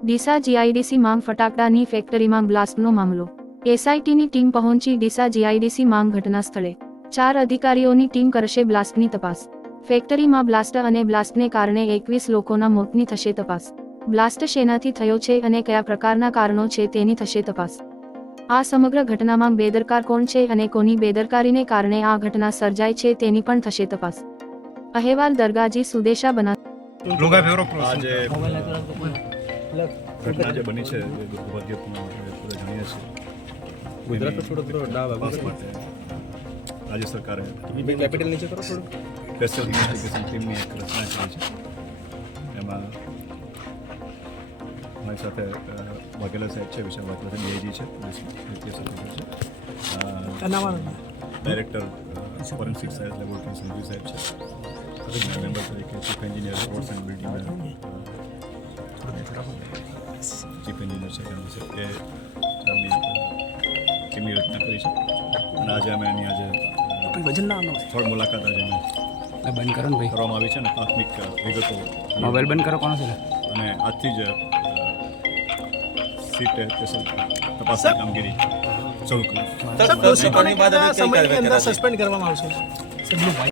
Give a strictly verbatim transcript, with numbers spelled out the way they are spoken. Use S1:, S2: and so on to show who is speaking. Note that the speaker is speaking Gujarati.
S1: ડીસા જીઆઈડીસી માંગ ફટાકડાની ફેક્ટરીમાં બ્લાસ્ટનો મામલો। એસઆઈટીની ટીમ પહોંચી ડીસા જીઆઈડીસી માંગ ઘટના સ્થળે। ચાર અધિકારીઓની ટીમ કરશે બ્લાસ્ટની તપાસ। ફેક્ટરીમાં બ્લાસ્ટ અને બ્લાસ્ટને કારણે એકવીસ લોકોના મોતની થશે તપાસ। બ્લાસ્ટ શેનાથી થયો છે અને કયા પ્રકારના કારણો છે તેની થશે તપાસ। આ સમગ્ર ઘટનામાં બેદરકાર કોણ છે અને કોની બેદરકારીને કારણે આ ઘટના સર્જાઈ છે તેની પણ થશે તપાસ। અહેવાલ દરગાજી સુદેશા બના
S2: લોગા ફેવરો ક્રોસ
S3: આજે ઘટના જે બની છે એ દુર્ભાગ્યપૂર્ણ આપણે બધા જાણીએ છીએ। ગુજરાતનો થોડો થોડો ડાવ આવે માટે રાજ્ય સરકારે કેપિટલ નીચે કરો થોડું સ્પેશિયલ ઇન્વેસ્ટિગેશન ટીમની એક રચના કરી છે। એમાં મારી સાથે વાઘેલા સાહેબ છે, વિશાલ વાઘેલા ડીઆઈજી છે, પોલીસ છે, director forensic science laboratory Sanju સાહેબ છે, મેમ્બર તરીકે chief engineer roads and building chief engineer છે એ એમની ટીમની રચના કરી છે। અને આજે અમે એની આજે સ્થળ મુલાકાત આજે અમે
S4: બંધ કરો ને ભાઈ
S3: કરવામાં આવી છે અને પ્રાથમિક વિગતો
S4: મોબાઈલ બંધ કરો કોનો છે
S3: અને આજથી જ સીટ તપાસની કામગીરી શરૂ કરી।
S2: સસ્પેન્ડ કરવામાં આવશે।